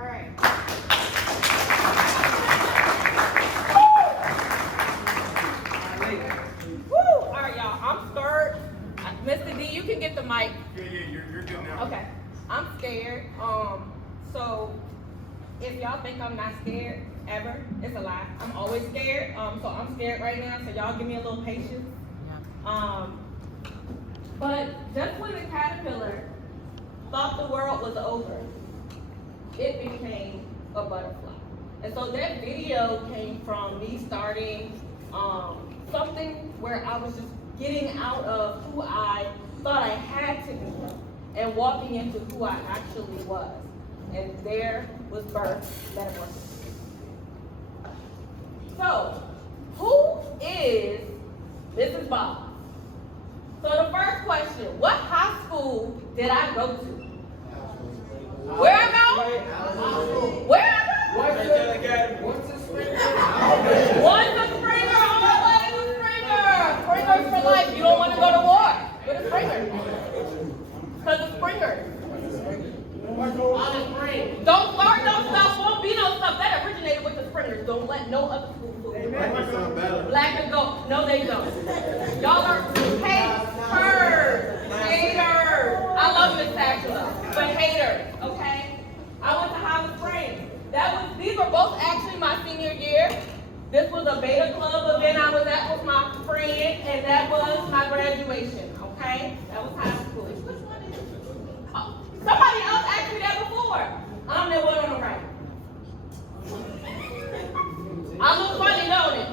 right. Woo! All right, y'all. I'm scared. Mr. D, you can get the mic. Yeah, you're good now. Okay. I'm scared. So if y'all think I'm not scared ever, it's a lie. I'm always scared. So I'm scared right now. So y'all give me a little patience. But just when the caterpillar thought the world was over, it became a butterfly. And so that video came from me starting something where I was just getting out of who I thought I had to be and walking into who I actually was. And there was birth metamorphosis. So, who is Mrs. Bob? So the first question, what high school did I go to? Where I go? Where I go? What's the Springer? One's a Springer, always a Springer. Springers for life. You don't want to go to war with a Springer. Because a Springer. Don't start no stuff, won't be no stuff. That originated with the Springers. Don't let no other school fool you. Black and gold. No, they don't. Y'all are haters. Haters. I love Miss Angela, but haters, okay? I went to Highland Springs. These were both actually my senior year. This was a Beta Club event I was at with my friend, and that was my graduation, okay? That was high school. Oh, somebody else asked me that before. I'm the one on the right. I look funny, don't it?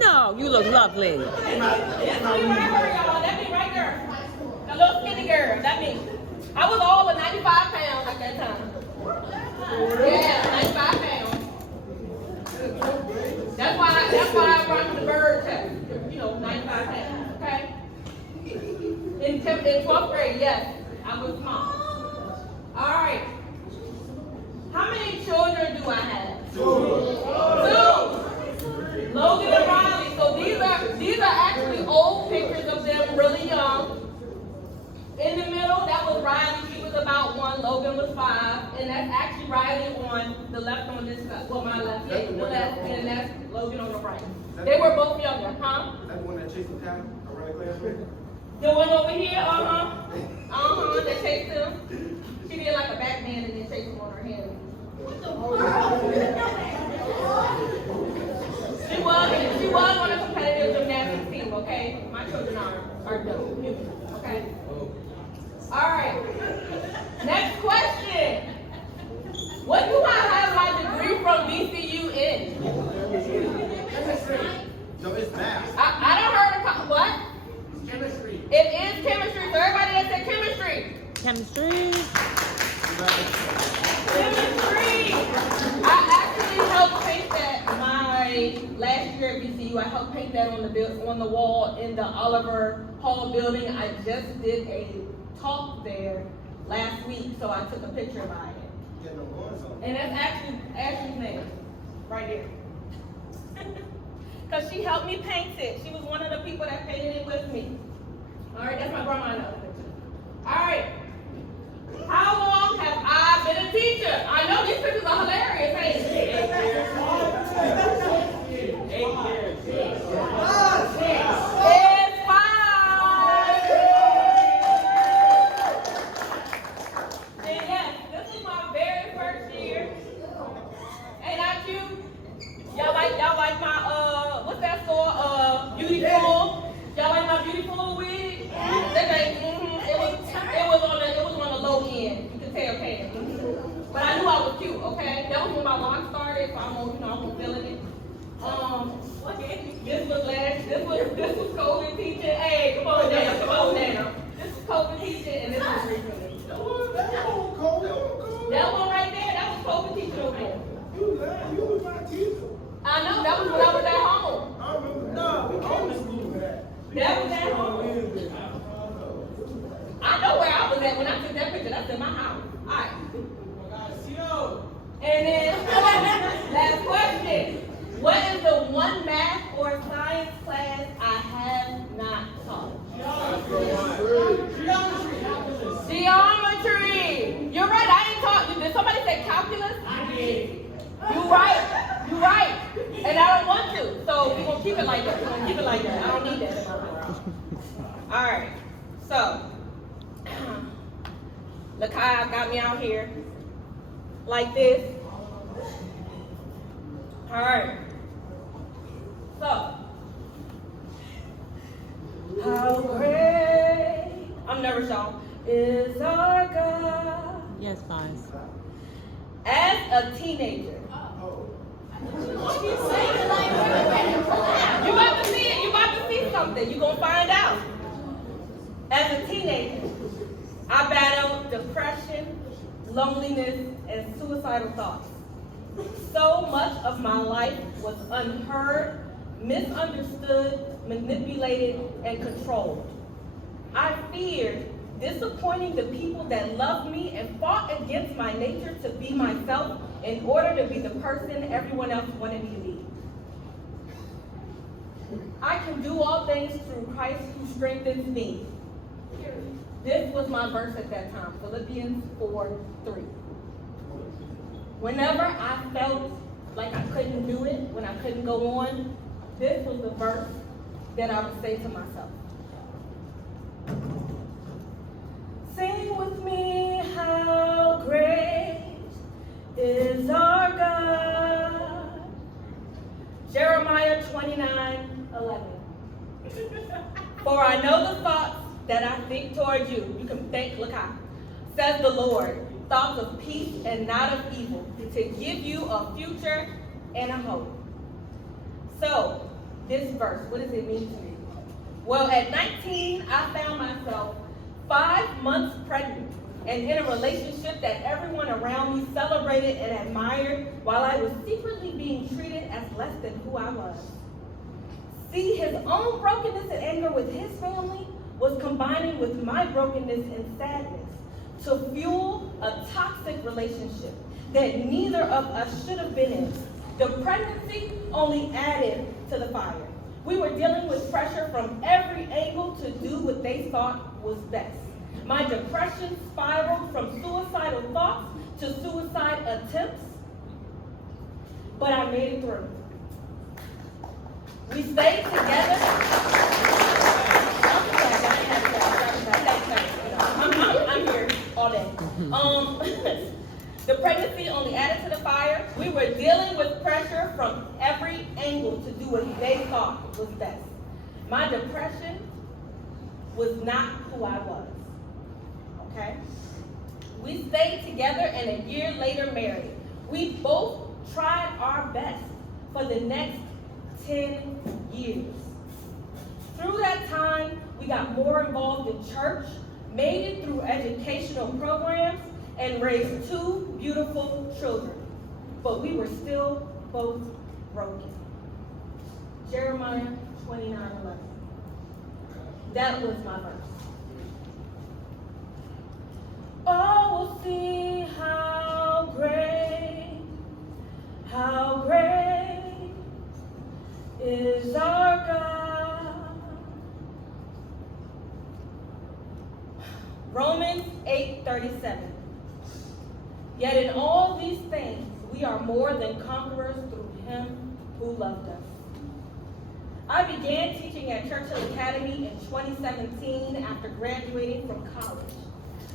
No, you look lovely. That's me right here, y'all. That me right there. A little skinny girl. That me. I was all of 95 pounds at that time. Yeah, 95 pounds. That's why I run the bird test. You know, 95 pounds. Okay. In 12th grade, yes, I was small. All right. How many children do I have? Two. Logan and Riley. So these are actually old pictures of them really young. In the middle, that was Riley. She was about 1. Logan was 5. And that's actually Riley on the left on this side. Well, my left. Yeah, the left. And that's Logan on the right. They were both younger, huh? That's the one that chased the cow around the classroom? The one over here, that chased him. She did like a Batman and then chased him on her hand. She was on a competitive gymnastics team, okay? My children are dope, okay? All right. Next question. What do I have my degree from VCU in? No, it's math. I don't heard of what? It's chemistry. It is chemistry. So everybody that said chemistry. Chemistry. Chemistry. I actually helped paint that my last year at VCU. I helped paint that on the wall in the Oliver Hall building. I just did a talk there last week, so I took a picture by it. And that's actually Ashley's name, right there. Because she helped me paint it. She was one of the people that painted it with me. All right, that's my grandma in the other picture. All right. How long have I been a teacher? I know these pictures are hilarious, ain't they? 8 years. 8 years. It's 5. And yes, this was my very first year. Ain't that cute? Y'all like my what's that store? Beautiful. Y'all like my Beautiful wig? It was on the low end. You can tell, but I knew I was cute. Okay, that was when my launch started, so I'm feeling it. This was COVID teaching. Hey, come on down. This was COVID teaching, and this was recently. That one right there, that was COVID teaching over there. You was my teacher. I know, that was when I was at home. I remember. No, That was at home. I know where I was at when I took that picture. That's in my house. All right. And then, last question. What is the one math or science class I have not taught? Geometry. You're right. I ain't taught you. Did somebody say calculus? So, Lakai got me out here like this. All right. So, how great, I'm nervous, y'all, is our God. Yes, guys. As a teenager, you about to see it. You about to see something. You're going to find out. As a teenager, I battled depression, loneliness, and suicidal thoughts. So much of my life was unheard, misunderstood, manipulated, and controlled. I feared disappointing the people that loved me and fought against my nature to be myself in order to be the person everyone else wanted me to be. I can do all things through Christ who strengthens me. This was my verse at that time, Philippians 4:3. Whenever I felt like I couldn't do it, when I couldn't go on, this was the verse that I would say to myself. Sing with me, how great is our God. Jeremiah 29:11. For I know the thoughts that I think toward you. You can think, look how. Says the Lord, thoughts of peace and not of evil, to give you a future and a hope. So, this verse, what does it mean to me? Well, at 19, I found myself 5 months pregnant and in a relationship that everyone around me celebrated and admired while I was secretly being treated as less than who I was. See, his own brokenness and anger with his family was combining with my brokenness and sadness to fuel a toxic relationship that neither of us should have been in. The pregnancy only added to the fire. We were dealing with pressure from every angle to do what they thought was best. My depression spiraled from suicidal thoughts to suicide attempts, but I made it through. We stayed together. I'm here all day. The pregnancy only added to the fire. We were dealing with pressure from every angle to do what they thought was best. My depression was not who I was. Okay? We stayed together and a year later married. We both tried our best for the next 10 years. Through that time, we got more involved in church, made it through educational programs, and raised 2 beautiful children. But we were still both broken. Jeremiah 29:11. That was my verse. Oh, we'll see how great is our God. Romans 8:37. Yet in all these things, we are more than conquerors through him who loved us. I began teaching at Churchill Academy in 2017 after graduating from college.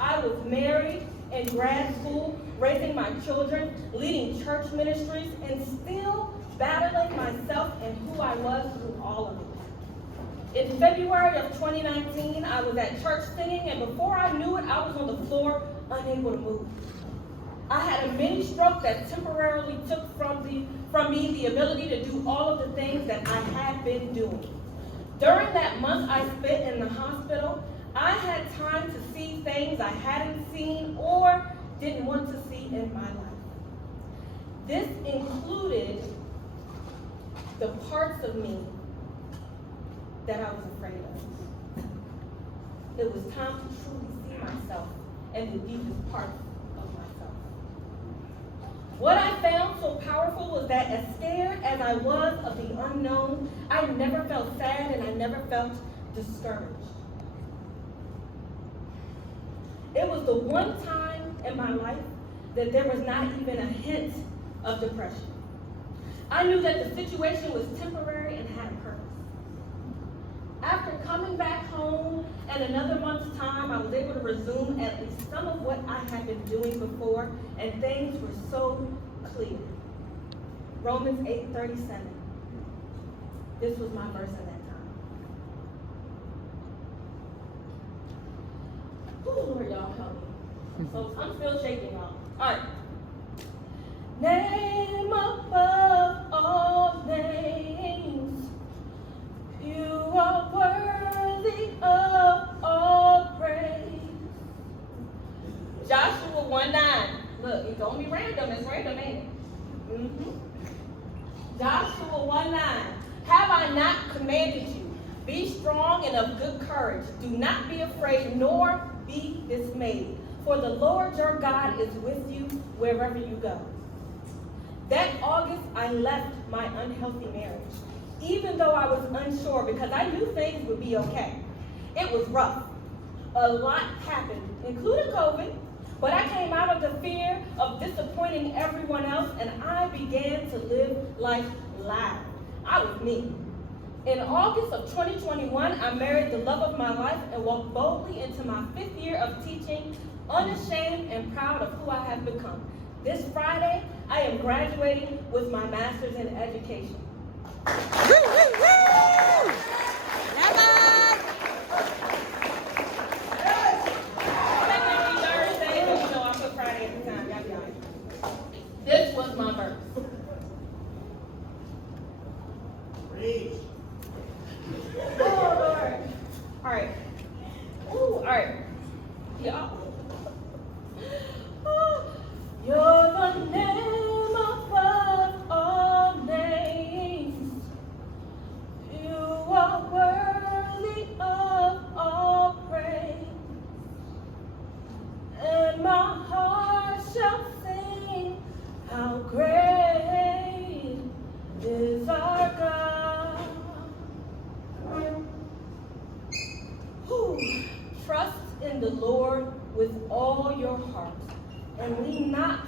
I was married, in grad school, raising my children, leading church ministries, and still battling myself and who I was through all of it. In February of 2019, I was at church singing, and before I knew it, I was on the floor, unable to move. I had a mini stroke that temporarily took from me the ability to do all of the things that I had been doing. During that month I spent in the hospital, I had time to see things I hadn't seen or didn't want to see in my life. This included the parts of me that I was afraid of. It was time to truly see myself and the deepest parts of myself. What I found so powerful was that as scared as I was of the unknown, I never felt sad and I never felt discouraged. It was the one time in my life that there was not even a hint of depression. I knew that the situation was temporary and had a purpose. After coming back home in another month's time, I was able to resume at least some of what I had been doing before, and things were so clear. Romans 8:37. This was my verse at that time. Oh, Lord, y'all help me. So I'm still shaking, y'all. All right. Name above all names, you are worthy of all praise. Joshua 1:9. Look, it's gonna be random. It's random, ain't it? Joshua 1:9. Have I not commanded you? Be strong and of good courage. Do not be afraid, nor be dismayed. For the Lord your God is with you wherever you go. That August, I left my unhealthy marriage, even though I was unsure because I knew things would be okay. It was rough. A lot happened, including COVID, but I came out of the fear of disappointing everyone else, and I began to live life loud. I was me. In August of 2021, I married the love of my life and walked boldly into my 5th year of teaching, unashamed and proud of who I have become. This Friday, I am graduating with my master's in education. Technically Thursday, but you know I put Friday at the time. Y'all be honest. This was my verse. Preach. Oh, Lord. All right. Ooh, all right. Y'all. Oh, you're the name above all names. You are worthy of all praise. And my heart shall sing, how great is our God. Whew. Trust in the Lord with all your heart, and lean not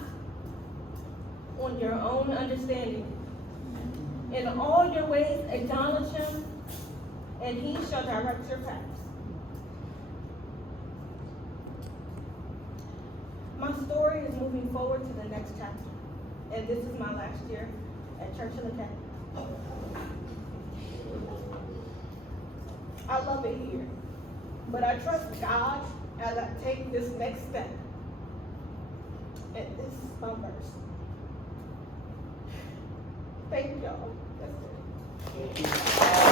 on your own understanding. In all your ways acknowledge him, and he shall direct your paths. My story is moving forward to the next chapter, and this is my last year at Church in the Cat. I love it here, but I trust God as I take this next step. And this is my verse. Thank y'all. That's it.